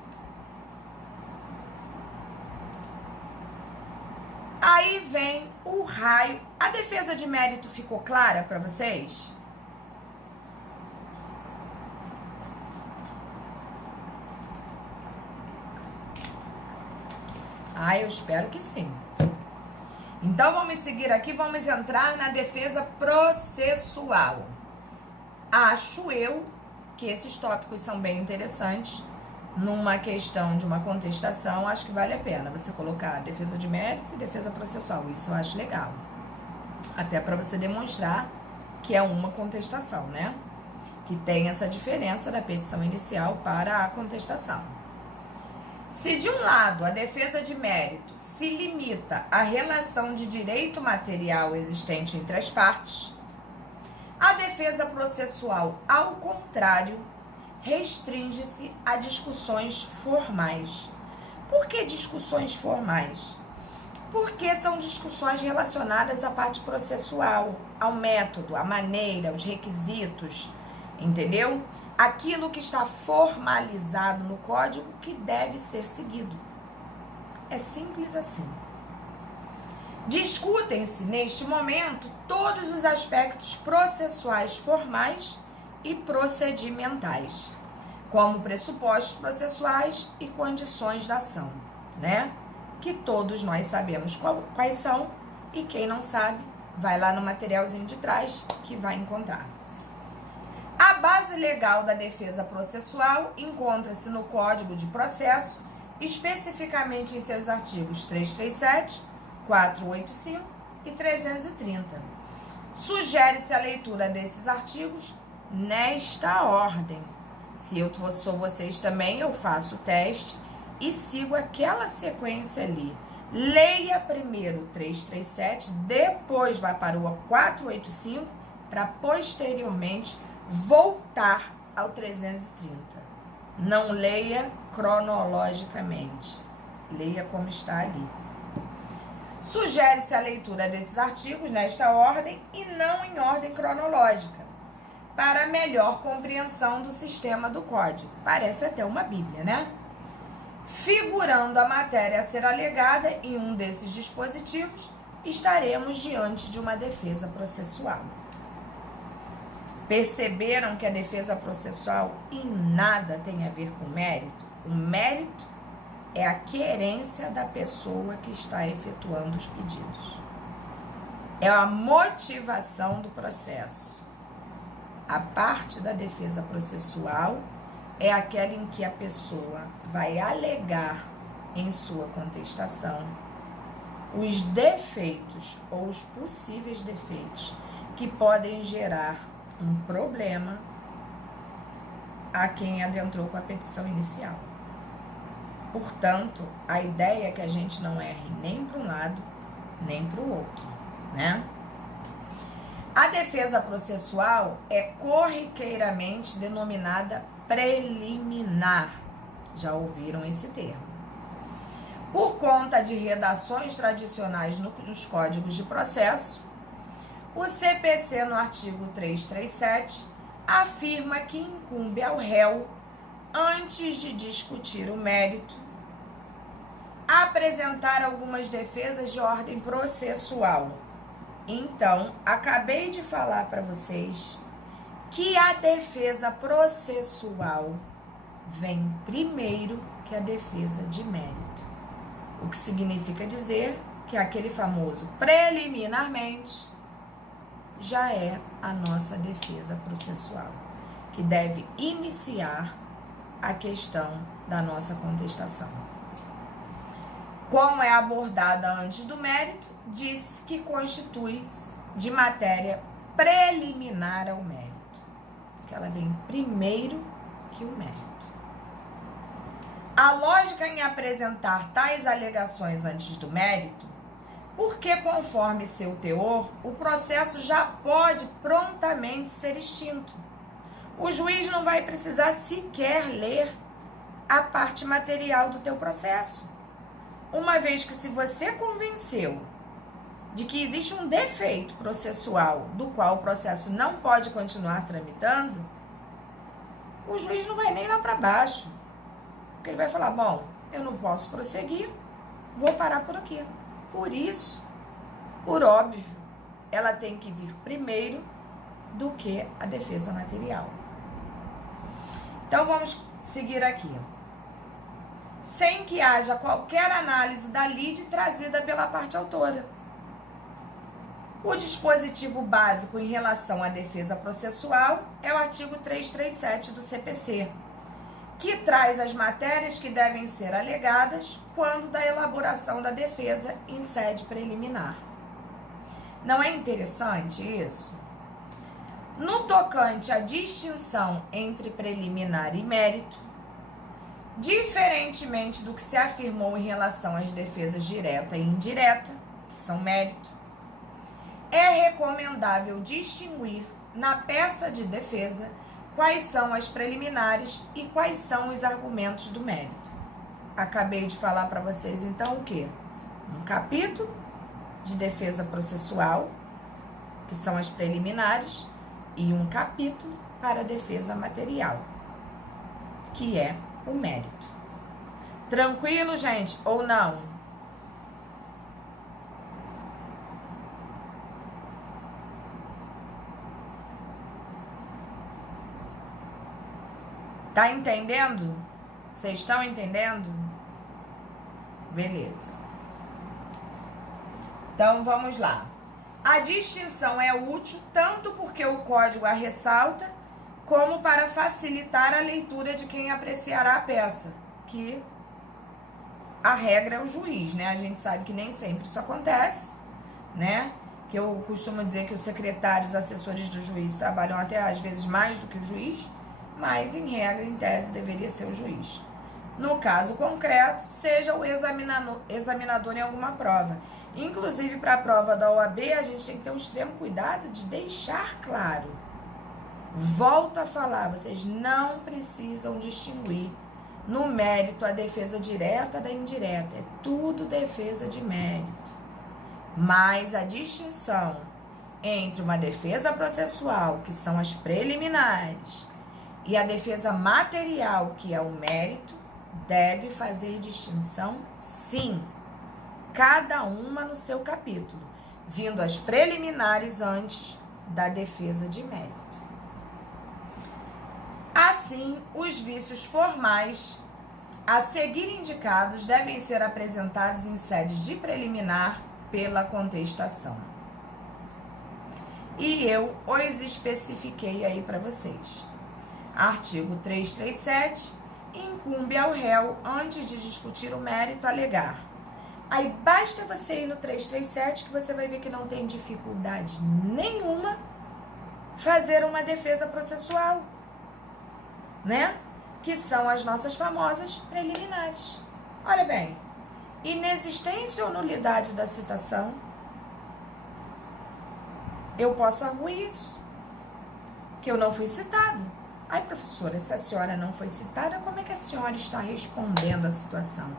Aí vem o raio. A defesa de mérito ficou clara para vocês? Eu espero que sim. Então, vamos seguir aqui, vamos entrar na defesa processual. Acho eu que esses tópicos são bem interessantes. Numa questão de uma contestação, acho que vale a pena você colocar defesa de mérito e defesa processual. Isso eu acho legal. Até para você demonstrar que é uma contestação, né? Que tem essa diferença da petição inicial para a contestação. Se de um lado a defesa de mérito se limita à relação de direito material existente entre as partes, a defesa processual, ao contrário, restringe-se a discussões formais. Por que discussões formais? Porque são discussões relacionadas à parte processual, ao método, à maneira, aos requisitos, entendeu? Aquilo que está formalizado no código que deve ser seguido. É simples assim. Discutem-se, neste momento, todos os aspectos processuais formais e procedimentais, como pressupostos processuais e condições da ação, né? Que todos nós sabemos quais são, e quem não sabe, vai lá no materialzinho de trás que vai encontrar. A base legal da defesa processual encontra-se no Código de Processo, especificamente em seus artigos 337, 485 e 330. Sugere-se a leitura desses artigos nesta ordem. Se eu sou vocês também, eu faço o teste e sigo aquela sequência ali. Leia primeiro o 337, depois vai para o 485, para posteriormente voltar ao 330. Não leia cronologicamente, leia como está ali. Sugere-se a leitura desses artigos nesta ordem e não em ordem cronológica, para melhor compreensão do sistema do código. Parece até uma Bíblia, né? Figurando a matéria a ser alegada em um desses dispositivos, estaremos diante de uma defesa processual. Perceberam que a defesa processual em nada tem a ver com mérito? O mérito é a querência da pessoa que está efetuando os pedidos. É a motivação do processo. A parte da defesa processual é aquela em que a pessoa vai alegar em sua contestação os defeitos ou os possíveis defeitos que podem gerar um problema a quem adentrou com a petição inicial. Portanto, a ideia é que a gente não erre nem para um lado, nem para o outro, né? A defesa processual é corriqueiramente denominada preliminar. Já ouviram esse termo? Por conta de redações tradicionais nos códigos de processo, o CPC, no artigo 337, afirma que incumbe ao réu, antes de discutir o mérito, apresentar algumas defesas de ordem processual. Então, acabei de falar para vocês que a defesa processual vem primeiro que a defesa de mérito. O que significa dizer que aquele famoso preliminarmente já é a nossa defesa processual, que deve iniciar a questão da nossa contestação. Como é abordada antes do mérito, diz que constitui de matéria preliminar ao mérito, que ela vem primeiro que o mérito. A lógica em apresentar tais alegações antes do mérito, porque conforme seu teor, o processo já pode prontamente ser extinto. O juiz não vai precisar sequer ler a parte material do teu processo. Uma vez que se você convenceu de que existe um defeito processual do qual o processo não pode continuar tramitando, o juiz não vai nem lá para baixo. Porque ele vai falar, bom, eu não posso prosseguir, vou parar por aqui. Por isso, por óbvio, ela tem que vir primeiro do que a defesa material. Então, vamos seguir aqui. Sem que haja qualquer análise da lide trazida pela parte autora. O dispositivo básico em relação à defesa processual é o artigo 337 do CPC, que traz as matérias que devem ser alegadas quando da elaboração da defesa em sede preliminar. Não é interessante isso? No tocante à distinção entre preliminar e mérito, diferentemente do que se afirmou em relação às defesas direta e indireta, que são mérito, é recomendável distinguir na peça de defesa quais são as preliminares e quais são os argumentos do mérito. Acabei de falar para vocês, então, o quê? Um capítulo de defesa processual, que são as preliminares, e um capítulo para a defesa material, que é o mérito. Tranquilo, gente? Ou não? Tá entendendo? Vocês estão entendendo? Beleza. Então, vamos lá. A distinção é útil tanto porque o código a ressalta, como para facilitar a leitura de quem apreciará a peça, que a regra é o juiz, né? A gente sabe que nem sempre isso acontece, né? Que eu costumo dizer que os secretários, assessores do juiz trabalham até às vezes mais do que o juiz, mas em regra, em tese, deveria ser o juiz. No caso concreto, seja o examinador em alguma prova. Inclusive, para a prova da OAB, a gente tem que ter um extremo cuidado de deixar claro. Volto a falar, vocês não precisam distinguir no mérito a defesa direta da indireta. É tudo defesa de mérito. Mas a distinção entre uma defesa processual, que são as preliminares, e a defesa material, que é o mérito, deve fazer distinção, sim. Cada uma no seu capítulo, vindo as preliminares antes da defesa de mérito. Assim, os vícios formais a seguir indicados devem ser apresentados em sedes de preliminar pela contestação. E eu os especifiquei aí para vocês. Artigo 337, incumbe ao réu, antes de discutir o mérito, alegar. Aí basta você ir no 337 que você vai ver que não tem dificuldade nenhuma fazer uma defesa processual, né? Que são as nossas famosas preliminares. Olha bem, inexistência ou nulidade da citação, eu posso arguir isso, que eu não fui citado. Ai, professora, se a senhora não foi citada, como é que a senhora está respondendo a situação?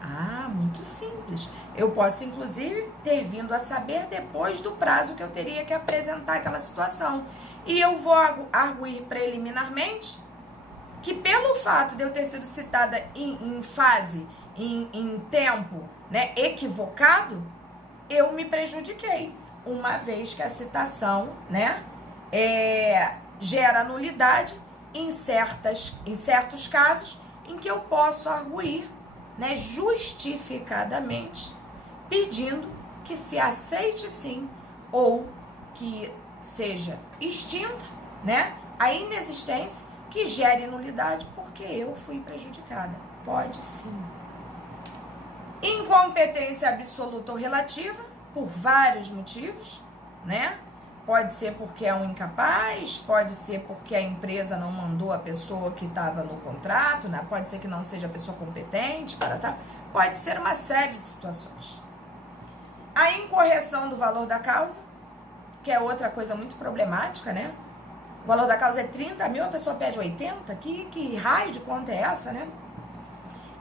Ah, muito simples. Eu posso, inclusive, ter vindo a saber depois do prazo que eu teria que apresentar aquela situação. E eu vou arguir preliminarmente que pelo fato de eu ter sido citada em fase, em tempo, né, equivocado, eu me prejudiquei, uma vez que a citação, né, gera nulidade em certos casos em que eu posso arguir, né, justificadamente, pedindo que se aceite sim ou que seja extinta, né, a inexistência que gere nulidade porque eu fui prejudicada. Pode sim. Incompetência absoluta ou relativa, por vários motivos, né? Pode ser porque é um incapaz, pode ser porque a empresa não mandou a pessoa que estava no contrato, né? Pode ser que não seja a pessoa competente, pode ser uma série de situações. A incorreção do valor da causa, que é outra coisa muito problemática, né? O valor da causa é 30 mil, a pessoa pede 80, que raio de conta é essa, né?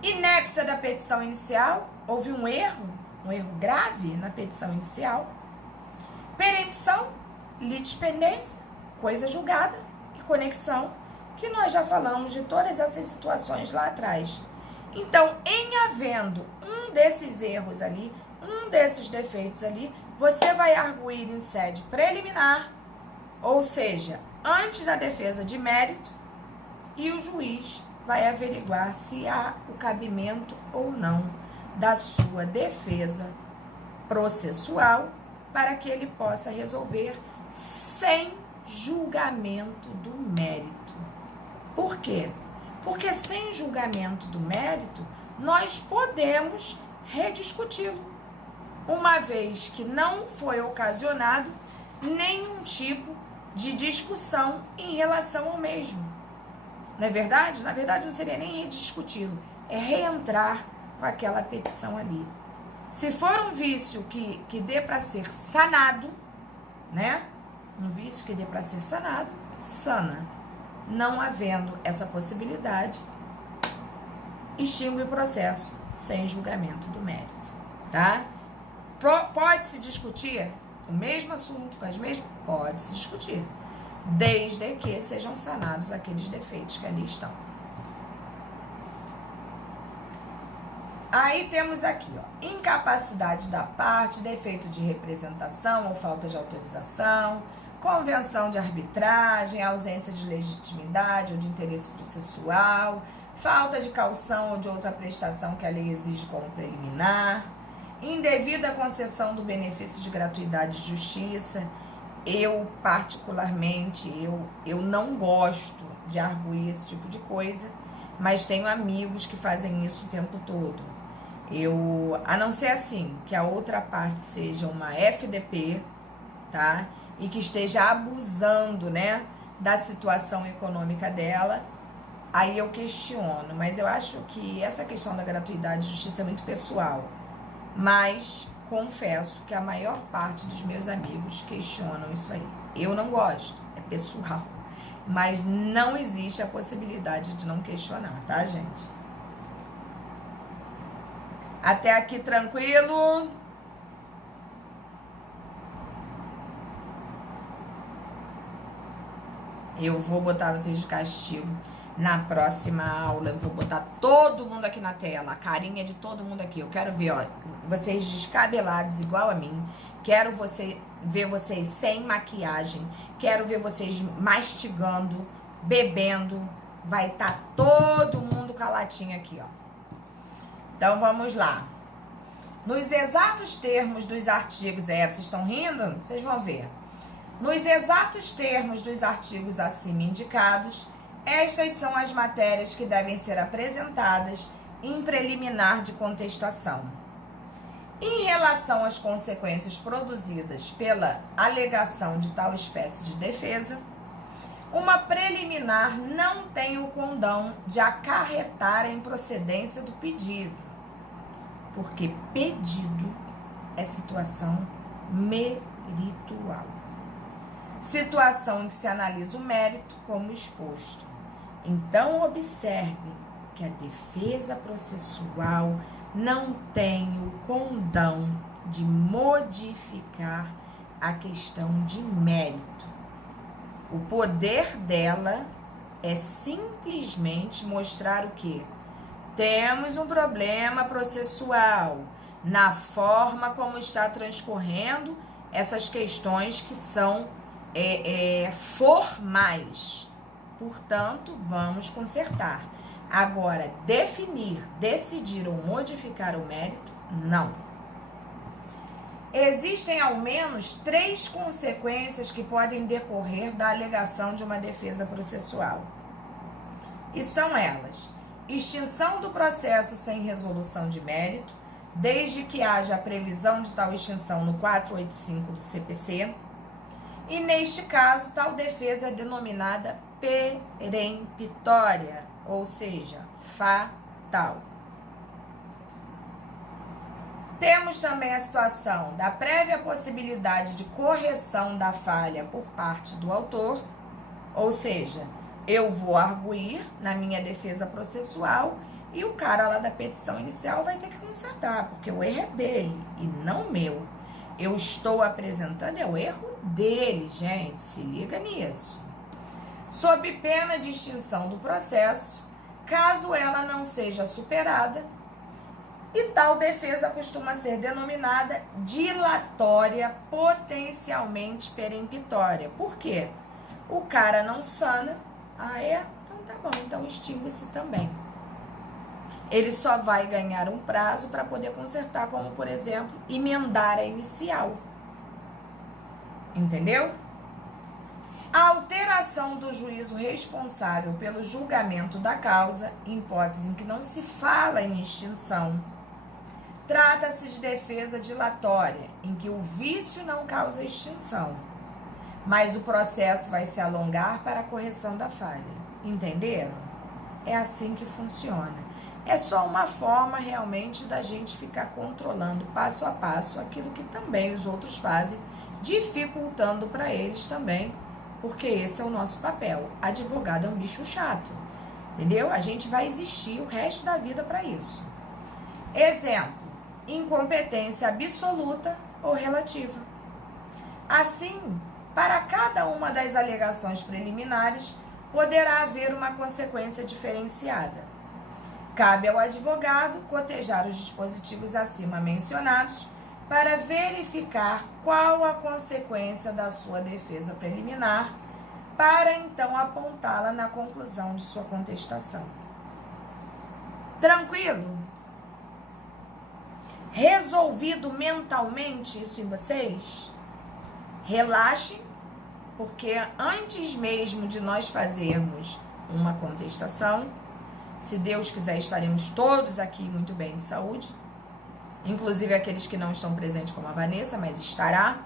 Inépcia da petição inicial, houve um erro grave na petição inicial. Perempção, litispendência, coisa julgada e conexão, que nós já falamos de todas essas situações lá atrás. Então, em havendo um desses erros ali, um desses defeitos ali, você vai arguir em sede preliminar, ou seja, antes da defesa de mérito, e o juiz vai averiguar se há o cabimento ou não da sua defesa processual para que ele possa resolver sem julgamento do mérito. Por quê? Porque sem julgamento do mérito, nós podemos rediscuti-lo, uma vez que não foi ocasionado nenhum tipo de discussão em relação ao mesmo. Não é verdade? Na verdade, não seria nem rediscuti-lo, é reentrar com aquela petição ali. Se for um vício que dê para ser sanado, né? Um vício que dê para ser sanado, sana. Não havendo essa possibilidade, extingue o processo sem julgamento do mérito, tá? Pode-se discutir o mesmo assunto, com as mesmas? Pode-se discutir, desde que sejam sanados aqueles defeitos que ali estão. Aí temos aqui, ó, incapacidade da parte, defeito de representação ou falta de autorização, convenção de arbitragem, ausência de legitimidade ou de interesse processual, falta de caução ou de outra prestação que a lei exige como preliminar, indevida concessão do benefício de gratuidade de justiça. Eu, particularmente, eu não gosto de arguir esse tipo de coisa, mas tenho amigos que fazem isso o tempo todo. A não ser assim, que a outra parte seja uma FDP, tá? E que esteja abusando, né, da situação econômica dela, aí eu questiono. Mas eu acho que essa questão da gratuidade de justiça é muito pessoal. Mas confesso que a maior parte dos meus amigos questionam isso aí. Eu não gosto, é pessoal. Mas não existe a possibilidade de não questionar, tá, gente? Até aqui tranquilo? Eu vou botar vocês de castigo na próxima aula. Eu vou botar todo mundo aqui na tela, a carinha de todo mundo aqui. Eu quero ver, ó, vocês descabelados igual a mim. Quero ver vocês sem maquiagem. Quero ver vocês mastigando, bebendo. Vai estar todo mundo com a latinha aqui, ó. Então vamos lá. Nos exatos termos dos artigos, vocês estão rindo? Vocês vão ver. Nos exatos termos dos artigos acima indicados, estas são as matérias que devem ser apresentadas em preliminar de contestação. Em relação às consequências produzidas pela alegação de tal espécie de defesa, uma preliminar não tem o condão de acarretar a improcedência do pedido, porque pedido é situação meritual. Situação em que se analisa o mérito como exposto. Então, observe que a defesa processual não tem o condão de modificar a questão de mérito. O poder dela é simplesmente mostrar o quê? Temos um problema processual na forma como está transcorrendo essas questões que são formais. Portanto, vamos consertar. Agora, definir, decidir ou modificar o mérito, não. Existem ao menos 3 consequências que podem decorrer da alegação de uma defesa processual. E são elas: extinção do processo sem resolução de mérito, desde que haja a previsão de tal extinção no 485 do CPC, e neste caso, tal defesa é denominada peremptória, ou seja, fatal. Temos também a situação da prévia possibilidade de correção da falha por parte do autor, ou seja, eu vou arguir na minha defesa processual e o cara lá da petição inicial vai ter que consertar, porque o erro é dele e não meu. Eu estou apresentando o erro dele, gente, se liga nisso. Sob pena de extinção do processo, caso ela não seja superada, e tal defesa costuma ser denominada dilatória potencialmente peremptória. Por quê? O cara não sana, então tá bom, então extingue-se também. Ele só vai ganhar um prazo para poder consertar, como, por exemplo, emendar a inicial. Entendeu? A alteração do juízo responsável pelo julgamento da causa, em hipótese em que não se fala em extinção, trata-se de defesa dilatória, em que o vício não causa extinção, mas o processo vai se alongar para a correção da falha. Entenderam? É assim que funciona. É só uma forma realmente da gente ficar controlando passo a passo aquilo que também os outros fazem, dificultando para eles também, porque esse é o nosso papel. Advogado é um bicho chato, entendeu? A gente vai existir o resto da vida para isso. Exemplo: incompetência absoluta ou relativa. Assim, para cada uma das alegações preliminares, poderá haver uma consequência diferenciada. Cabe ao advogado cotejar os dispositivos acima mencionados para verificar qual a consequência da sua defesa preliminar, para então apontá-la na conclusão de sua contestação. Tranquilo? Resolvido mentalmente isso em vocês? Relaxem, porque antes mesmo de nós fazermos uma contestação, se Deus quiser, estaremos todos aqui muito bem de saúde, inclusive aqueles que não estão presentes como a Vanessa, mas estará.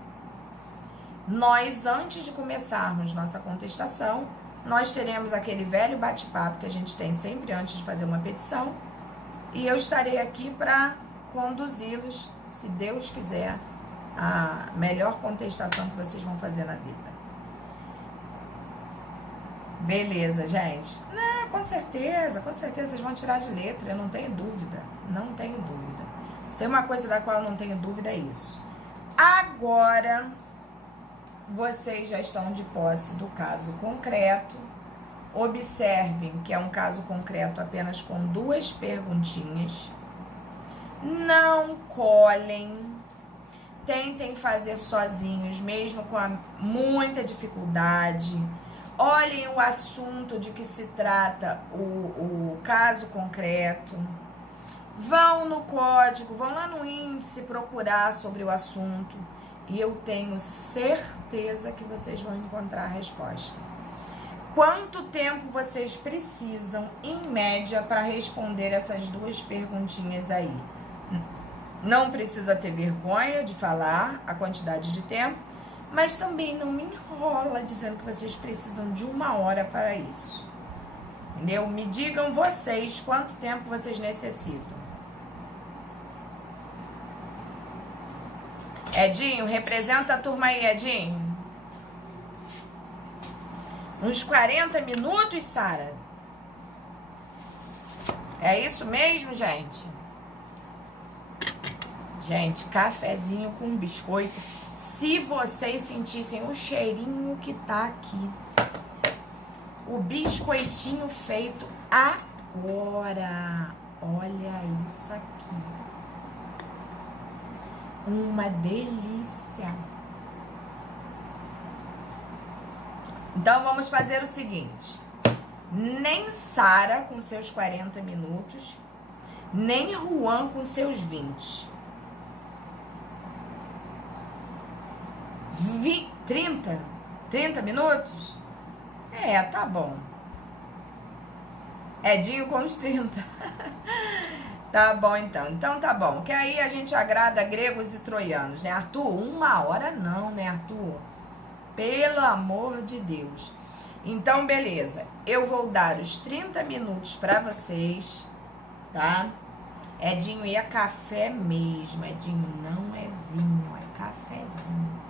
Nós, antes de começarmos nossa contestação, nós teremos aquele velho bate-papo que a gente tem sempre antes de fazer uma petição, e eu estarei aqui para conduzi-los, se Deus quiser, a melhor contestação que vocês vão fazer na vida. Beleza, gente? Não, com certeza vocês vão tirar de letra, eu não tenho dúvida, não tenho dúvida. Se tem uma coisa da qual eu não tenho dúvida, é isso. Agora, vocês já estão de posse do caso concreto. Observem que é um caso concreto apenas com 2 perguntinhas. Não colhem. Tentem fazer sozinhos, mesmo com muita dificuldade. Olhem o assunto de que se trata o caso concreto. vão no código, vão lá no índice procurar sobre o assunto e eu tenho certeza que vocês vão encontrar a resposta. Quanto tempo vocês precisam, em média, para responder essas duas perguntinhas aí? Não precisa ter vergonha de falar a quantidade de tempo, mas também não me enrola dizendo que vocês precisam de 1 hora para isso. Entendeu? Me digam vocês quanto tempo vocês necessitam. Edinho, representa a turma aí, Edinho. Uns 40 minutos, Sara? É isso mesmo, gente? Gente, cafezinho com biscoito. Se vocês sentissem o cheirinho que tá aqui. O biscoitinho feito agora. Olha isso aqui. Uma delícia. Então, vamos fazer o seguinte. Nem Sara com seus 40 minutos, nem Juan com seus 20. 30 minutos? É, tá bom. Edinho com os 30. Tá bom, então. Então, tá bom. Que aí a gente agrada gregos e troianos, né, Arthur? 1 hora não, né, Arthur? Pelo amor de Deus. Então, beleza. Eu vou dar os 30 minutos pra vocês, tá? Edinho, e é café mesmo. Edinho, não é vinho, é cafezinho.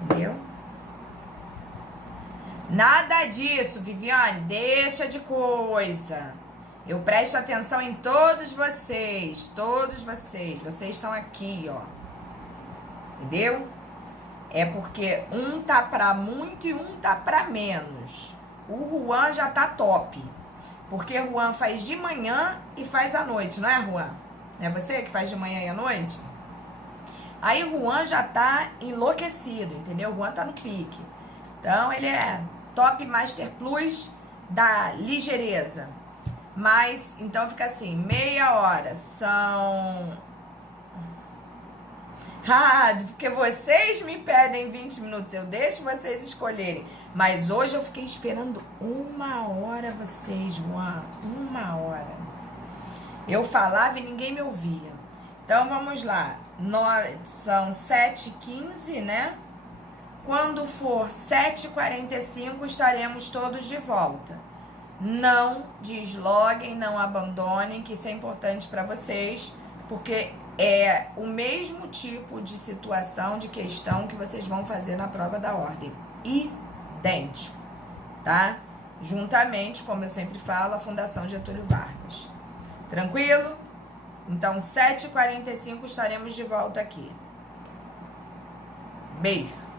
Entendeu? Nada disso, Viviane. Deixa de coisa. Eu presto atenção em todos vocês. Todos vocês. Vocês estão aqui, ó. Entendeu? É porque um tá pra muito e um tá pra menos. O Juan já tá top. Porque o Juan faz de manhã e faz à noite, não é, Juan? Não é você que faz de manhã e à noite? Aí o Juan já tá enlouquecido, entendeu? O Juan tá no pique. Então ele é top Master Plus da ligeireza. Mas, então fica assim, meia hora são... Ah, porque vocês me pedem 20 minutos, eu deixo vocês escolherem. Mas hoje eu fiquei esperando 1 hora vocês, Juan. 1 hora. Eu falava e ninguém me ouvia. Então vamos lá. São 7h15, né? Quando for 7h45, estaremos todos de volta. Não desloguem, não abandonem, que isso é importante para vocês, porque é o mesmo tipo de situação, de questão que vocês vão fazer na prova da ordem. Idêntico, tá? Juntamente, como eu sempre falo, a Fundação Getúlio Vargas. Tranquilo? Então, 7h45 estaremos de volta aqui. Beijo!